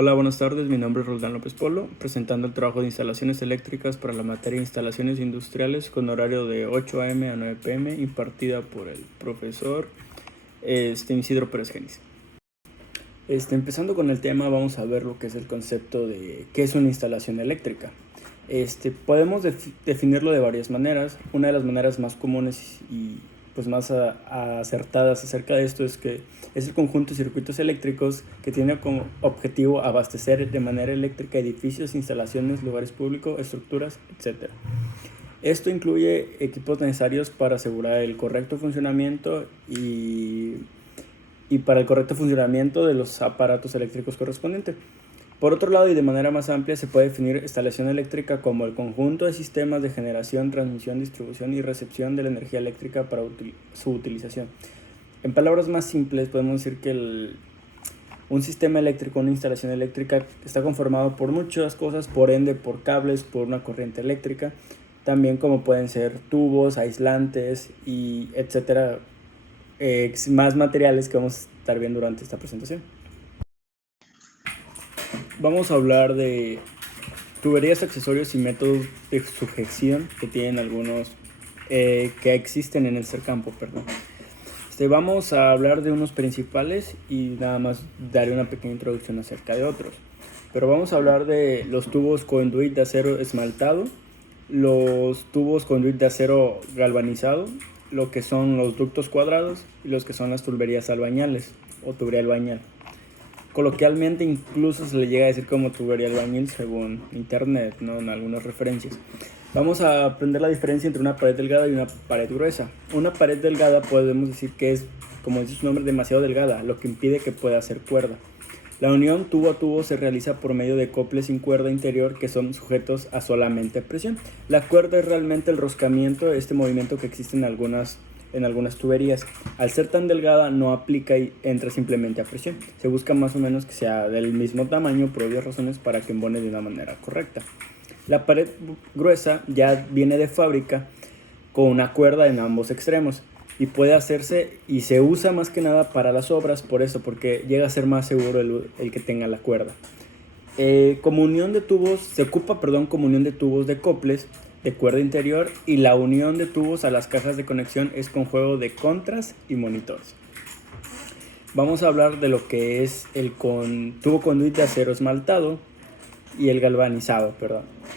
Hola, buenas tardes. Mi nombre es Roldán López Polo, presentando el trabajo de instalaciones eléctricas para la materia de instalaciones industriales con horario de 8 a.m. a 9 p.m. impartida por el profesor Isidro Pérez Genis. Empezando con el tema, vamos a ver lo que es el concepto de qué es una instalación eléctrica. Podemos definirlo de varias maneras. Una de las maneras más comunes y pues más acertadas acerca de esto es que es el conjunto de circuitos eléctricos que tiene como objetivo abastecer de manera eléctrica edificios, instalaciones, lugares públicos, estructuras, etc. Esto incluye equipos necesarios para asegurar el correcto funcionamiento y para el correcto funcionamiento de los aparatos eléctricos correspondientes. Por otro lado, y de manera más amplia, se puede definir instalación eléctrica como el conjunto de sistemas de generación, transmisión, distribución y recepción de la energía eléctrica para su utilización. En palabras más simples, podemos decir que un sistema eléctrico, una instalación eléctrica, está conformado por muchas cosas, por ende, por cables, por una corriente eléctrica, también como pueden ser tubos, aislantes y etcétera, más materiales que vamos a estar viendo durante esta presentación. Vamos a hablar de tuberías, accesorios y métodos de sujeción que tienen algunos que existen en el campo, perdón. Vamos a hablar de unos principales y nada más daré una pequeña introducción acerca de otros. Pero vamos a hablar de los tubos conduit de acero esmaltado, los tubos conduit de acero galvanizado, lo que son los ductos cuadrados y los que son las tuberías albañales o tubería albañal. Coloquialmente incluso se le llega a decir como tubería albañil según internet, ¿no? En algunas referencias. Vamos a aprender la diferencia entre una pared delgada y una pared gruesa. Una pared delgada podemos decir que es, como dice su nombre, demasiado delgada, lo que impide que pueda hacer cuerda. La unión tubo a tubo se realiza por medio de coples sin cuerda interior que son sujetos a solamente presión. La cuerda es realmente el roscamiento, este movimiento que existe en algunas tuberías. Al ser tan delgada no aplica y entra simplemente a presión. Se busca más o menos que sea del mismo tamaño por obvias razones para que embone de una manera correcta. La pared gruesa ya viene de fábrica con una cuerda en ambos extremos y puede hacerse y se usa más que nada para las obras, por eso, porque llega a ser más seguro el que tenga la cuerda. Como unión de tubos, se ocupa, como unión de tubos de coples de cuerda interior, y la unión de tubos a las cajas de conexión es con juego de contras y monitores. Vamos a hablar de lo que es el tubo conduit de acero esmaltado y el galvanizado,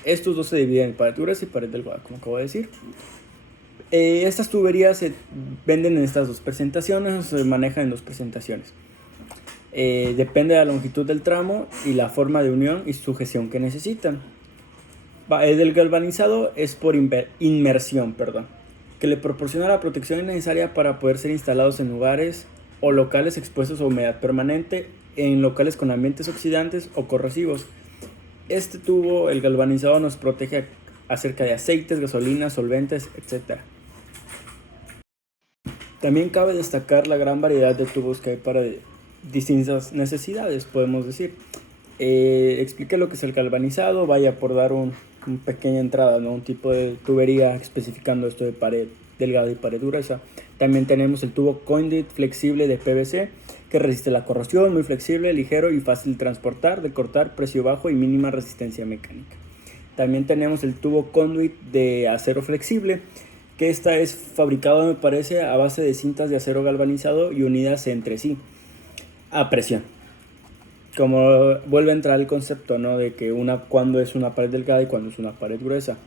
Estos dos se dividen en pared gruesa y pared delgada, como acabo de decir. Estas tuberías se venden en estas dos presentaciones, o se manejan en dos presentaciones. Depende de la longitud del tramo y la forma de unión y sujeción que necesitan. El galvanizado es por inmersión, que le proporciona la protección necesaria para poder ser instalados en lugares o locales expuestos a humedad permanente, en locales con ambientes oxidantes o corrosivos. Este tubo, el galvanizado, nos protege acerca de aceites, gasolina, solventes, etc. También cabe destacar la gran variedad de tubos que hay para distintas necesidades, podemos decir. Expliqué lo que es el galvanizado, vaya por dar una pequeña entrada, ¿no? Un tipo de tubería especificando esto de pared delgada y pared gruesa. También tenemos el tubo conduit flexible de PVC, que resiste la corrosión, muy flexible, ligero y fácil de transportar, de cortar, precio bajo y mínima resistencia mecánica. También tenemos el tubo conduit de acero flexible, que esta es fabricado, me parece, a base de cintas de acero galvanizado y unidas entre sí a presión. Como vuelve a entrar el concepto, ¿no? De que cuando es una pared delgada y cuando es una pared gruesa.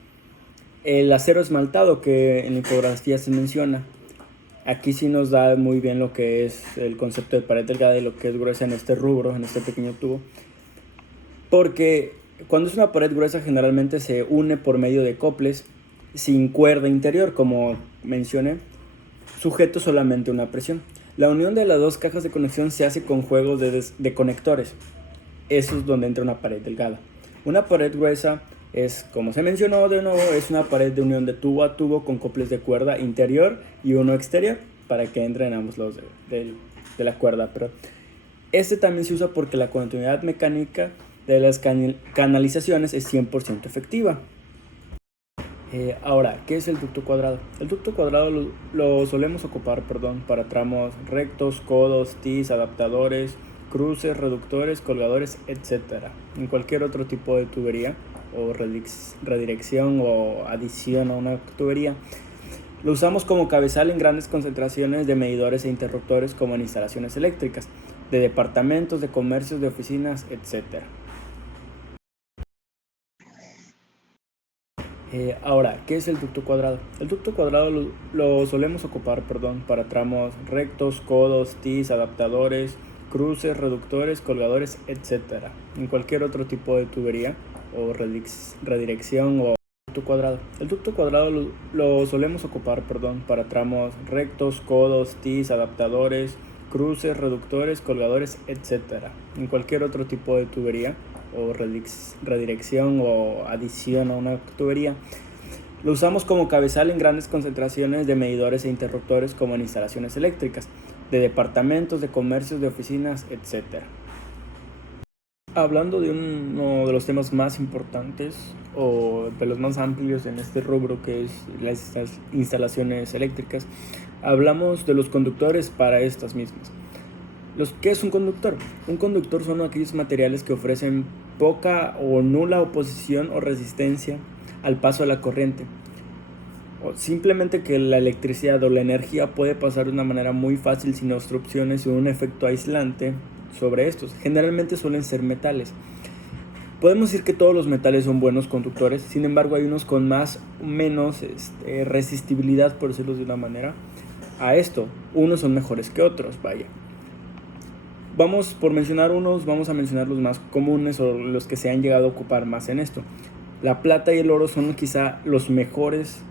El acero esmaltado, que en la infografía se menciona, aquí sí nos da muy bien lo que es el concepto de pared delgada y lo que es gruesa en este rubro, en este pequeño tubo. Porque cuando es una pared gruesa generalmente se une por medio de coples sin cuerda interior, como mencioné, sujeto solamente a una presión. La unión de las dos cajas de conexión se hace con juegos de conectores. Eso es donde entra una pared delgada. Una pared gruesa es, como se mencionó de nuevo, es una pared de unión de tubo a tubo con coples de cuerda interior y uno exterior para que entren ambos lados de la cuerda. Pero también se usa porque la continuidad mecánica de las canalizaciones es 100% efectiva. Ahora, ¿qué es el ducto cuadrado? El ducto cuadrado lo solemos ocupar, para tramos rectos, codos, tis, adaptadores, cruces, reductores, colgadores, etc. En cualquier otro tipo de tubería o redirección o adición a una tubería. Lo usamos como cabezal en grandes concentraciones de medidores e interruptores como en instalaciones eléctricas, de departamentos, de comercios, de oficinas, etc. Ahora, ¿qué es el ducto cuadrado? El ducto cuadrado lo solemos ocupar, para tramos rectos, codos, tis, adaptadores, cruces, reductores, colgadores, etc. En cualquier otro tipo de tubería o redirección o ducto cuadrado. El ducto cuadrado lo solemos ocupar, para tramos rectos, codos, tis, adaptadores, cruces, reductores, colgadores, etc. En cualquier otro tipo de tubería o redirección o adición a una tubería. Lo usamos como cabezal en grandes concentraciones de medidores e interruptores como en instalaciones eléctricas, de departamentos, de comercios, de oficinas, etc. Hablando de uno de los temas más importantes o de los más amplios en este rubro, que es las instalaciones eléctricas, hablamos de los conductores para estas mismas. ¿Qué es un conductor? Un conductor son aquellos materiales que ofrecen poca o nula oposición o resistencia al paso de la corriente, o simplemente que la electricidad o la energía puede pasar de una manera muy fácil sin obstrucciones y un efecto aislante sobre estos. Generalmente suelen ser metales. Podemos decir que todos los metales son buenos conductores, sin embargo hay unos con más o menos resistibilidad, por decirlo de una manera, a esto. Unos son mejores que otros, vaya. Vamos a mencionar los más comunes o los que se han llegado a ocupar más en esto. La plata y el oro son quizá los mejores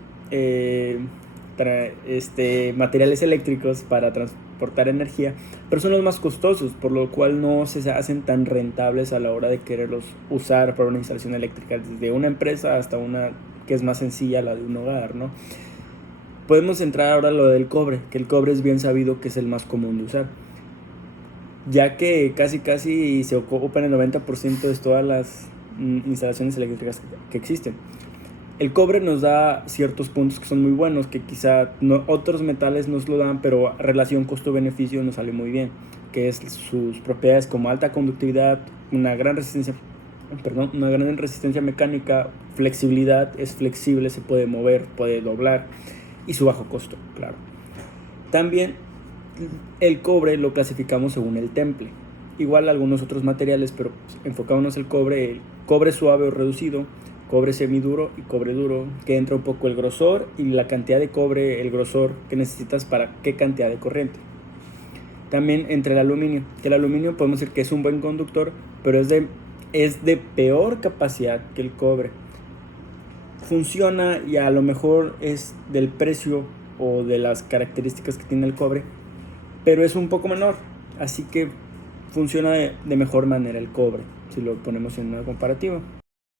materiales eléctricos para transportar energía, pero son los más costosos, por lo cual no se hacen tan rentables a la hora de quererlos usar para una instalación eléctrica, desde una empresa hasta una que es más sencilla, la de un hogar, ¿no? Podemos entrar ahora a lo del cobre, que el cobre es bien sabido que es el más común de usar, ya que casi se ocupa en el 90% de todas las instalaciones eléctricas que existen. El cobre nos da ciertos puntos que son muy buenos, que quizá otros metales nos lo dan, pero relación costo-beneficio nos sale muy bien, que es sus propiedades como alta conductividad, una gran resistencia mecánica, flexibilidad, es flexible, se puede mover, puede doblar, y su bajo costo, claro. También el cobre lo clasificamos según el temple, igual algunos otros materiales, pero enfocándonos el cobre suave o reducido, cobre semiduro y cobre duro, que entra un poco el grosor y la cantidad de cobre, el grosor que necesitas para qué cantidad de corriente. También entre el aluminio, que el aluminio podemos decir que es un buen conductor, pero es de peor capacidad que el cobre. Funciona y a lo mejor es del precio o de las características que tiene el cobre, pero es un poco menor, así que funciona de mejor manera el cobre, si lo ponemos en una comparativa.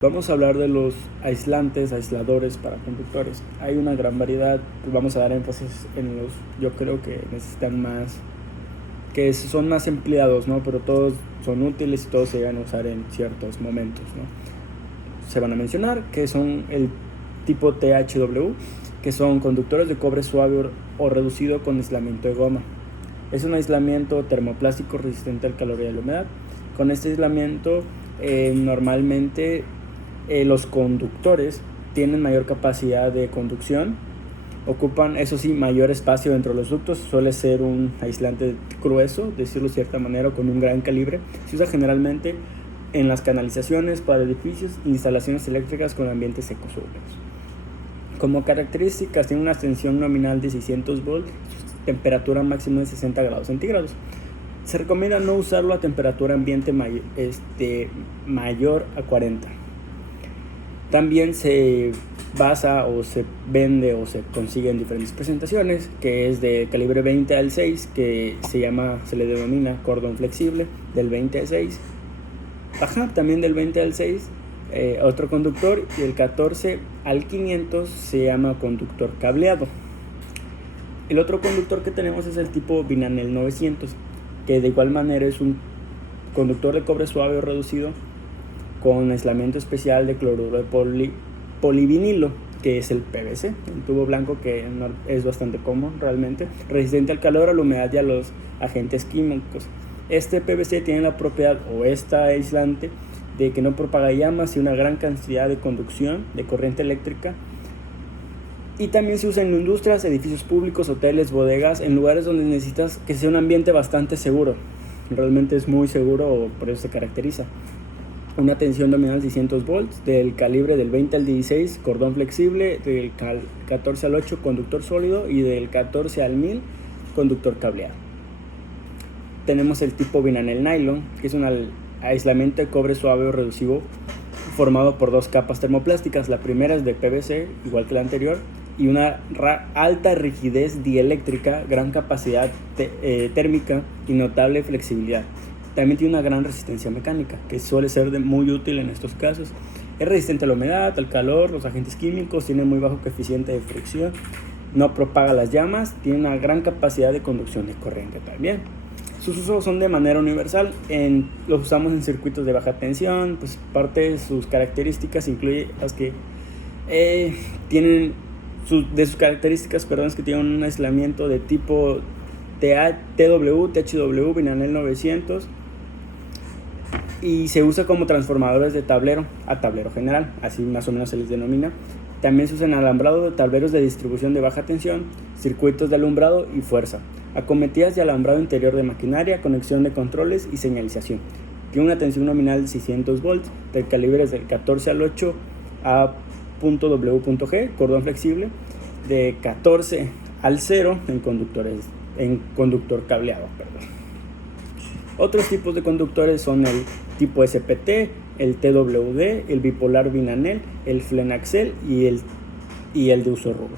Vamos a hablar de los aisladores para conductores. Hay una gran variedad, vamos a dar énfasis en los, yo creo que necesitan más, que son más empleados, ¿no? Pero todos son útiles y todos se van a usar en ciertos momentos, ¿no? Se van a mencionar que son el tipo THW, que son conductores de cobre suave o reducido con aislamiento de goma. Es un aislamiento termoplástico resistente al calor y a la humedad. Con este aislamiento normalmente los conductores tienen mayor capacidad de conducción, ocupan, eso sí, mayor espacio dentro de los ductos. Suele ser un aislante grueso, decirlo de cierta manera, con un gran calibre. Se usa generalmente en las canalizaciones para edificios e instalaciones eléctricas con ambientes secos húmedos. Como características, tiene una tensión nominal de 600 volts, temperatura máxima de 60 grados centígrados. Se recomienda no usarlo a temperatura ambiente mayor a 40. También se basa o se vende o se consigue en diferentes presentaciones, que es de calibre 20 al 6, que se le denomina cordón flexible, del 20 al 6. También del 20 al 6, otro conductor, y el 14 al 500 se llama conductor cableado. El otro conductor que tenemos es el tipo Binanel 900, que de igual manera es un conductor de cobre suave o reducido con aislamiento especial de cloruro de polivinilo, que es el PVC, un tubo blanco que es bastante común realmente, resistente al calor, a la humedad y a los agentes químicos. Este PVC tiene la propiedad, o esta aislante, de que no propaga llamas y una gran cantidad de conducción de corriente eléctrica. Y también se usa en industrias, edificios públicos, hoteles, bodegas, en lugares donde necesitas que sea un ambiente bastante seguro. Realmente es muy seguro, por eso se caracteriza. Una tensión nominal 600 volts, del calibre del 20 al 16, cordón flexible, del 14 al 8, conductor sólido, y del 14 al 1000, conductor cableado. Tenemos el tipo binanel nylon, que es un aislamiento de cobre suave o reducido formado por dos capas termoplásticas. La primera es de PVC, igual que la anterior, y una alta rigidez dieléctrica, gran capacidad térmica y notable flexibilidad. También tiene una gran resistencia mecánica, que suele ser muy útil en estos casos. Es resistente a la humedad, al calor, los agentes químicos, tiene muy bajo coeficiente de fricción, no propaga las llamas, tiene una gran capacidad de conducción de corriente también. Sus usos son de manera universal, los usamos en circuitos de baja tensión. Pues parte de sus características incluye las que sus características, es que tienen un aislamiento de tipo TW, binanel 900, y se usa como transformadores de tablero a tablero general, así más o menos se les denomina. También se usan alambrado de tableros de distribución de baja tensión, circuitos de alumbrado y fuerza, acometidas de alambrado interior de maquinaria, conexión de controles y señalización. Tiene una tensión nominal de 600 volts, del calibre del 14 al 8 A.W.G, cordón flexible, de 14 al 0 en conductor cableado. Otros tipos de conductores son el tipo SPT, el TWD, el bipolar binanel, el Flenaxel y el de uso rudo.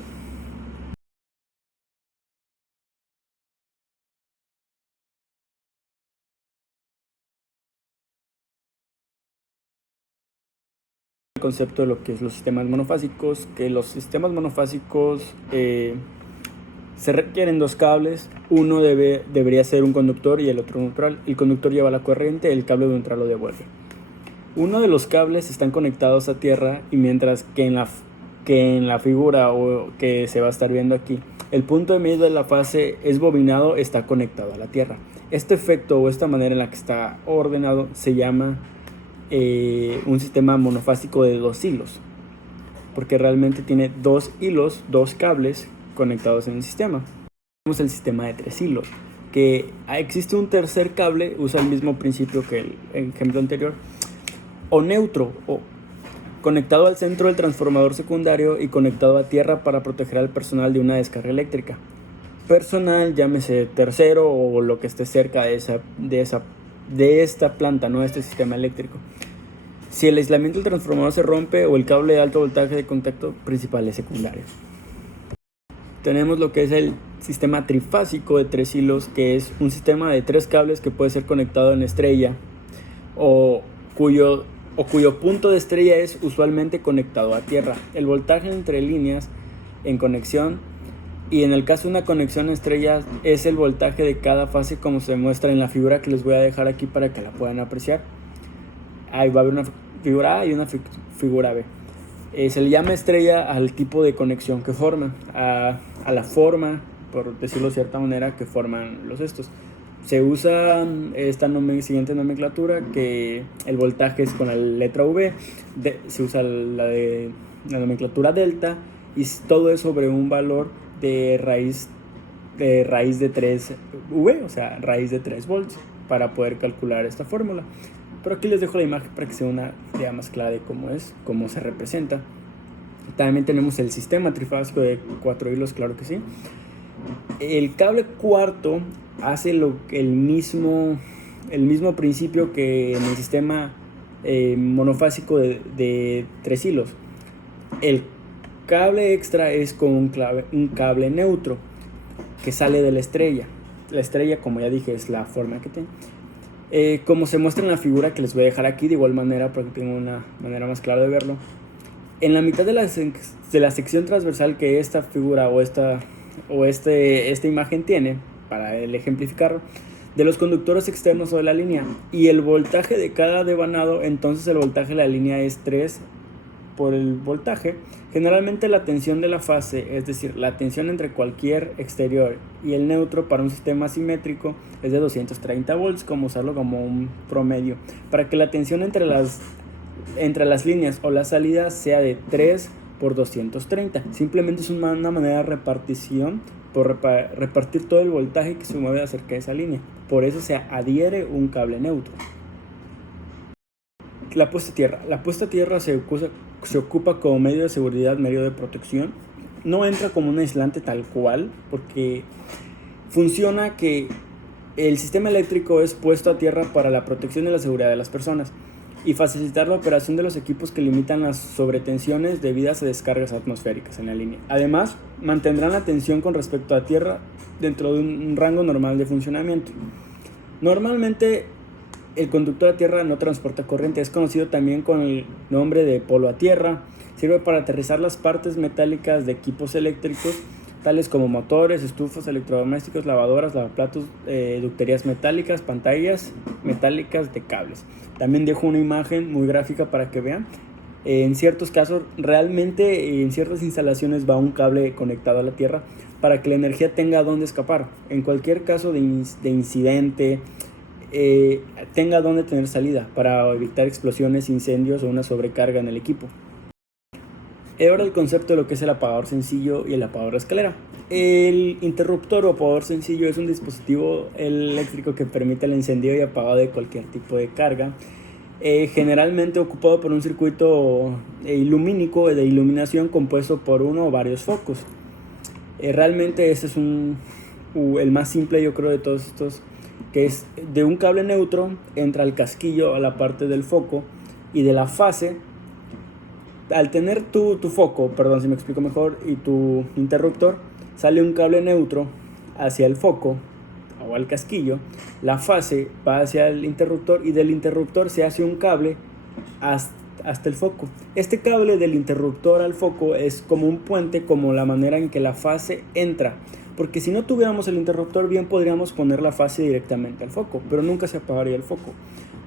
El concepto de lo que es los sistemas monofásicos, que los sistemas monofásicos se requieren dos cables. Uno debería ser un conductor y el otro neutral. El conductor lleva la corriente, el cable neutral lo devuelve. Uno de los cables están conectados a tierra, y mientras que en la figura o que se va a estar viendo aquí, el punto de medio de la fase es bobinado, está conectado a la tierra. Este efecto o esta manera en la que está ordenado se llama un sistema monofásico de dos hilos, porque realmente tiene dos hilos, dos cables conectados en el sistema. Tenemos el sistema de tres hilos, que existe un tercer cable, usa el mismo principio que el ejemplo anterior, o neutro, o conectado al centro del transformador secundario y conectado a tierra para proteger al personal de una descarga eléctrica. Personal, llámese tercero o lo que esté cerca de esta planta, no de este sistema eléctrico. Si el aislamiento del transformador se rompe o el cable de alto voltaje de contacto principal es secundario. Tenemos lo que es el sistema trifásico de tres hilos, que es un sistema de tres cables que puede ser conectado en estrella o cuyo punto de estrella es usualmente conectado a tierra. El voltaje entre líneas en conexión, y en el caso de una conexión estrella, es el voltaje de cada fase, como se muestra en la figura que les voy a dejar aquí para que la puedan apreciar. Ahí va a haber una figura A y una figura B. Se le llama estrella al tipo de conexión que forma, a la forma, por decirlo de cierta manera, que forman los estos. Se usa esta siguiente nomenclatura, que el voltaje es con la letra V, se usa la nomenclatura delta, y todo es sobre un valor de raíz de 3V, o sea, raíz de 3 volts, para poder calcular esta fórmula. Pero aquí les dejo la imagen para que sea una idea más clara de cómo se representa. También tenemos el sistema trifásico de 4 hilos, claro que sí. El cable cuarto hace el mismo principio que en el sistema monofásico de 3 hilos. El cable extra es con un cable neutro que sale de la estrella. La estrella, como ya dije, es la forma que tiene. Como se muestra en la figura que les voy a dejar aquí, de igual manera, para que tengan una manera más clara de verlo. En la mitad de la sección transversal que esta figura o esta imagen tiene, para el ejemplificarlo, de los conductores externos o de la línea, y el voltaje de cada devanado, entonces el voltaje de la línea es 3 por el voltaje. Generalmente la tensión de la fase, es decir, la tensión entre cualquier exterior y el neutro para un sistema simétrico es de 230 volts, como usarlo como un promedio. Para que la tensión entre las líneas o las salidas sea de 3 por 230. Simplemente es una manera de repartición, por repartir todo el voltaje que se mueve acerca de esa línea. Por eso se adhiere un cable neutro. La puesta a tierra. La puesta a tierra se ocupa como medio de seguridad, medio de protección. No entra como un aislante tal cual, porque funciona que el sistema eléctrico es puesto a tierra para la protección y la seguridad de las personas y facilitar la operación de los equipos que limitan las sobretensiones debidas a descargas atmosféricas en la línea. Además, mantendrán la tensión con respecto a tierra dentro de un rango normal de funcionamiento. Normalmente, el conductor a tierra no transporta corriente, es conocido también con el nombre de polo a tierra. Sirve para aterrizar las partes metálicas de equipos eléctricos, tales como motores, estufas, electrodomésticos, lavadoras, lavaplatos, ducterías metálicas, pantallas metálicas de cables. También dejo una imagen muy gráfica para que vean. En ciertos casos, realmente en ciertas instalaciones va un cable conectado a la tierra para que la energía tenga dónde escapar. En cualquier caso de incidente, tenga dónde tener salida para evitar explosiones, incendios o una sobrecarga en el equipo. Ahora el concepto de lo que es el apagador sencillo y el apagador de escalera. El interruptor o apagador sencillo es un dispositivo eléctrico que permite el encendido y apagado de cualquier tipo de carga, generalmente ocupado por un circuito lumínico de iluminación compuesto por uno o varios focos. Realmente este es el más simple, yo creo, de todos estos, que es de un cable neutro, entra el casquillo a la parte del foco y de la fase. Al tener tu foco, perdón si me explico mejor, y tu interruptor, sale un cable neutro hacia el foco o al casquillo, la fase va hacia el interruptor y del interruptor se hace un cable hasta el foco. Este cable del interruptor al foco es como un puente, como la manera en que la fase entra, porque si no tuviéramos el interruptor bien podríamos poner la fase directamente al foco, pero nunca se apagaría el foco.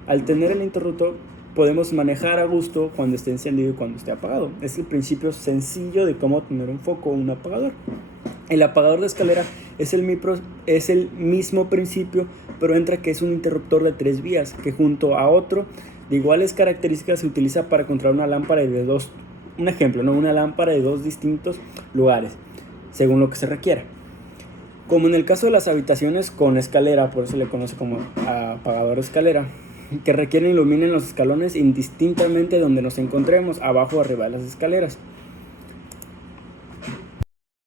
Al tener el interruptor podemos manejar a gusto cuando esté encendido y cuando esté apagado. Es el principio sencillo de cómo tener un foco o un apagador. El apagador de escalera es el mismo principio, pero entra que es un interruptor de 3 vías que junto a otro de iguales características se utiliza para controlar una lámpara de una lámpara de 2 distintos lugares, según lo que se requiera. Como en el caso de las habitaciones con escalera, por eso le conoce como apagador de escalera, que requieren iluminen los escalones indistintamente donde nos encontremos, abajo o arriba de las escaleras.